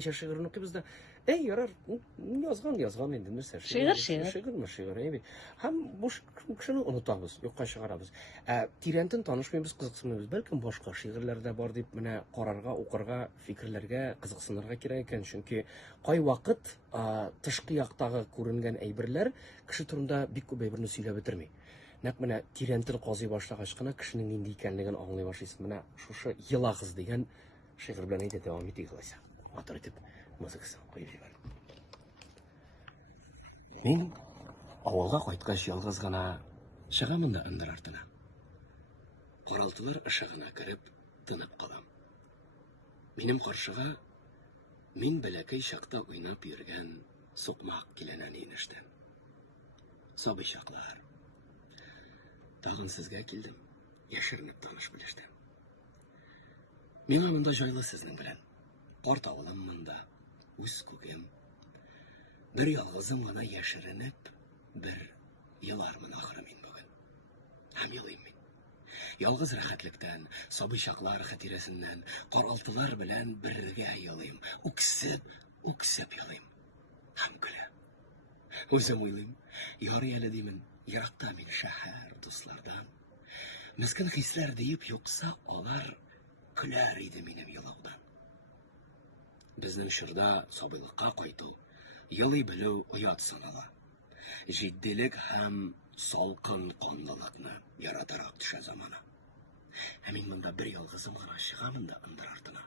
Şiirini ki bizde yarar yazgan endi нәрсә şiir evet. Hem boş şunu unutamiz, yokka çıkarabız. Tirenten tanışmayız, kızıksınırız. Belki başka şiirlerde бар дип менә карарга, укырга, фикерләргә, кызыксынырга кирәк икән. Чөнки кай вакыт тышкы яктагы күренгән әйберләр кеше турында бик күп әйберне сөйләп бетерми. Нәкъ менә тирәнтен казый башлагач кына кешенең нинди икәнлеген аңлый башлыйсың. Менә шушы Елагыз дигән шигырь белән әйтә дәвам итик алайса. Матур итеп музыкасын куеп җибәр. Мин авылга кайткач ялгыз гына чыгамын да ындыр артына. Каралтылар ышыгына кереп тынып калам. Минем каршыга мин бәләкәй чакта уйнап йөргән сукмак киләнән инештем. Сабый чаклар. Тагын сезгә килдем, яшеренеп таныш белештем. Миңа монда җайлы сезнең белән. Карт авылым монда, үз күгем. Бер ялгызым гына яшеренеп, бер елармын ахыры мин бүген. Һәм елыйм мин. Ялгыз рәхәтлектән, сабый чаклар хатирәсеннән, каралтылар белән бергә елыйм. Үксеп елыйм. Һәм көләм. Үзем уйлыйм, ярый әле димен, еракта мин шәһәр дуслардан. Мескен хисләр диеп юкса, алар көләр иде минем елаудан. Безнең чорда сабыйлыкка кайту, елый белү оят санала. Җитдилек һәм салкын канлылыкны яратарак төшә замана. Мин монда бер ялгызым гына чыгамын да ындыр артына.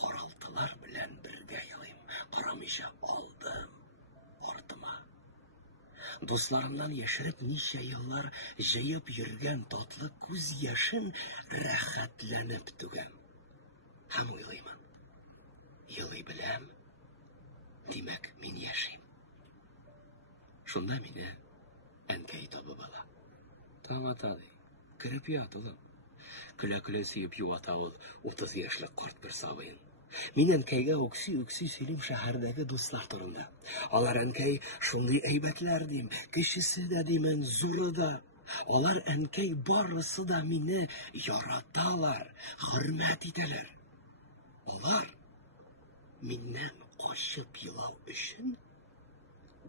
Каралтылар белән бергә елыйм, карамыйча алдым артыма. Дусларымнан яшереп ничә еллар җыеп йөргән татлы күз яшен рәхәтләнеп түгәм. Һәм уйлыймын. Елый беләм, димәк мин яшим. Шунда мине әнкәй табып ала. Таң ата ди, кереп ят улым. Көлә-көлә сөеп юата ул 30 яшьлек карт бер сабыйын. Мин әнкәйгә үкси сөйлим шәһәрдәге дуслар турында. Алар әнкәй шундый әйбәтләр дим, кечесе дә димен, зуры да. Алар әнкәй барысы да мине яраталар, хөрмәт итәләр. Алар миннән качып елау өчен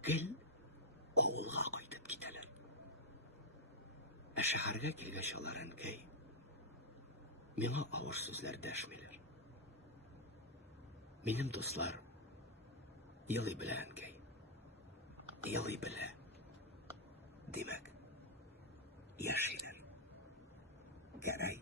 гел авылга кайтып китәләр. Шәһәргә килгәч алар әнкәй миңа авыр сүзләр дәшмиләр. Минем дуслар елый белә әнкәй. Елый белә. Димәк, яшиләр. Гәрәй.